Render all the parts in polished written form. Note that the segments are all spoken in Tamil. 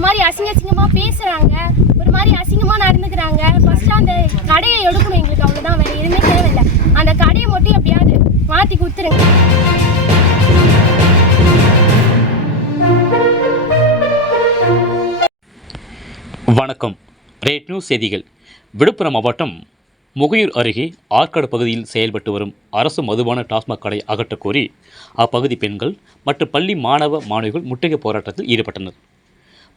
ஒரு மாதிரி அசிங்கமாக பேசுகிறாங்க, ஒரு மாதிரி அசிங்கமாக நடந்துக்கிறாங்க. ஃபஸ்ட்டு அந்த கடையை எடுக்கணும் எங்களுக்கு, அவ்வளோதான், வேறு எதுவுமே தேவையில்லை. அந்த கடையை மட்டும் எப்படியாவது மாற்றி கொடுத்துருங்க. வணக்கம். ரேட் நியூஸ் செய்திகள். விழுப்புரம் மாவட்டம் முகையூர் அருகே ஆற்காடு பகுதியில் செயல்பட்டு வரும் அரசு மதுபான டாஸ்மாக் கடை அகற்றக் கோரி அப்பகுதி பெண்கள் மற்றும் பள்ளி மாணவ மாணவிகள் முற்றுகை போராட்டத்தில் ஈடுபட்டனர்.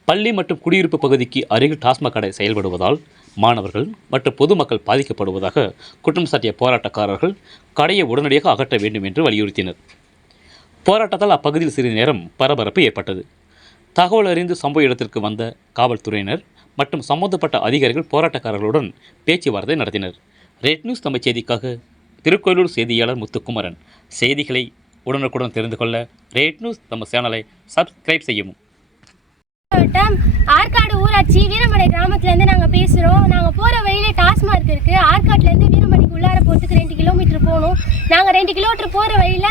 பள்ளி மற்றும் குடியிருப்பு பகுதிக்கு அருகில் டாஸ்மாக் கடை செயல்படுவதால் மாணவர்கள் மற்றும் பொதுமக்கள் பாதிக்கப்படுவதாக குற்றம் சாட்டிய போராட்டக்காரர்கள் கடையை உடனடியாக அகற்ற வேண்டும் என்று வலியுறுத்தினர். போராட்டத்தால் அப்பகுதியில் சிறிது நேரம் பரபரப்பு ஏற்பட்டது. தகவல் அறிந்து சம்பவ இடத்திற்கு வந்த காவல்துறையினர் மற்றும் சம்பந்தப்பட்ட அதிகாரிகள் போராட்டக்காரர்களுடன் பேச்சுவார்த்தை நடத்தினர். ரேட் நியூஸ் தமிழ் செய்திக்காக திருக்கோயிலூர் செய்தியாளர் முத்துக்குமரன். செய்திகளை உடனுக்குடன் தெரிந்து கொள்ள ரேட் நியூஸ் நம்ம சேனலை சப்ஸ்கிரைப் செய்யவும். ஆற்காடு ஊராட்சி வீரமடை கிராமத்துலேருந்து நாங்கள் பேசுகிறோம். நாங்கள் போகிற வழியிலே டாஸ்மார்க் இருக்குது. ஆற்காட்லேருந்து வீரமடைக்கு உள்ளார போகிறதுக்கு 2 கிலோமீட்டர் போகணும். நாங்கள் 2 கிலோமீட்டர் போகிற வழியில்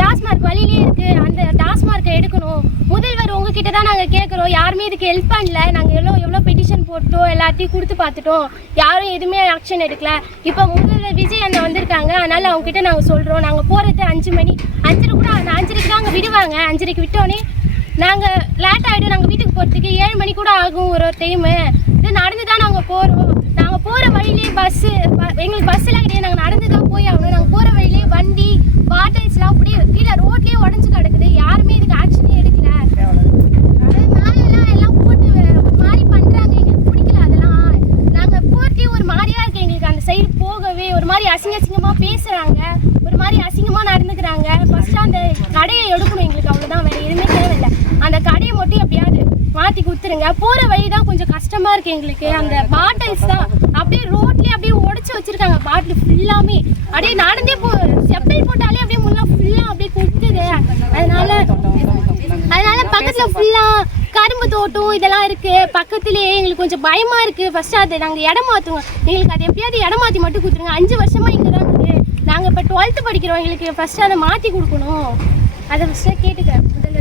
டாஸ்மார்க் வழியிலே இருக்குது. அந்த டாஸ்மார்க்கை எடுக்கணும். முதல்வர் உங்ககிட்ட தான் நாங்கள் கேட்குறோம். யாருமே இதுக்கு ஹெல்ப் பண்ணல. நாங்கள் எவ்வளோ பெட்டிஷன் போட்டோம், எல்லாத்தையும் கொடுத்து பார்த்துட்டோம். யாரும் எதுவுமே ஆக்ஷன் எடுக்கல. இப்போ முதல்வர் விஜய் அண்ணன் வந்திருக்காங்க. அதனால் அவங்ககிட்ட நாங்கள் சொல்கிறோம். நாங்கள் போகிறது 5 மணி, 5 கூட 5:30 தான் அங்கே விடுவாங்க. 5:30 விட்டோன்னே நாங்கள் லேட் ஆகிடும். நாங்கள் வீட்டுக்கு போகிறதுக்கு 7 மணி கூட ஆகும் ஒரு டைமு. இது நடந்து தான் நாங்கள் போகிறோம். நாங்கள் போகிற வழியிலே எங்களுக்கு பஸ்ஸெல்லாம் கிடையாது. நாங்கள் நடந்து தான் போய் ஆகணும். நாங்கள் போகிற வழியிலே வண்டி பாட்டில்ஸ்லாம் அப்படியே கீழே ரோட்லேயே உடஞ்சி கிடக்குது. யாருமே இதுக்கு ஆக்ஷனே எடுக்கல. மேலெல்லாம் எல்லாம் போட்டு ஒரு மாதிரி பண்ணுறாங்க. எங்களுக்கு பிடிக்கல அதெல்லாம். நாங்கள் போகிறதே ஒரு மாதிரியாக இருக்குது. எங்களுக்கு அந்த சைடு போகவே ஒரு மாதிரி அசிங்கமாக பேசுகிறாங்க, ஒரு மாதிரி அசிங்கமாக நடந்துக்கிறாங்க. ஃபஸ்ட்டு அந்த கடையை எடுக்கணும் எங்களுக்கு, அவ்வளோதான், வேறு எதுவுமே தேவையில்லை. அந்த கடையை மட்டும் எப்படியாவது மாற்றி கொடுத்துருங்க. போகிற வழி தான் கொஞ்சம் கஷ்டமாக இருக்குது எங்களுக்கு. அந்த பாட்டில்ஸ் தான் அப்படியே ரோட்லேயே அப்படியே உடச்சி வச்சுருக்காங்க. பாட்டில் ஃபுல்லாமே அப்படியே நடந்தே செப்பல் போட்டாலே அப்படியே முன்னா ஃபுல்லாக அப்படியே கொத்துது. அதனால பக்கத்தில் ஃபுல்லாக கரும்பு தோட்டம் இதெல்லாம் இருக்குது. பக்கத்துலேயே எங்களுக்கு கொஞ்சம் பயமாக இருக்குது. ஃபஸ்ட்டு அதை நாங்கள் இடம் மாற்றுவோம். எங்களுக்கு அதை எப்படியாவது இடம் மாற்றி மட்டும் கொடுத்துருங்க. 5 வருஷமாக இங்கே தான் இருக்குது. நாங்கள் இப்போ 12th படிக்கிறோம். எங்களுக்கு ஃபஸ்ட்டு அதை மாற்றி கொடுக்கணும். அதை ஃபஸ்ட்டு கேட்டுக்கிறேன் முதல்ல.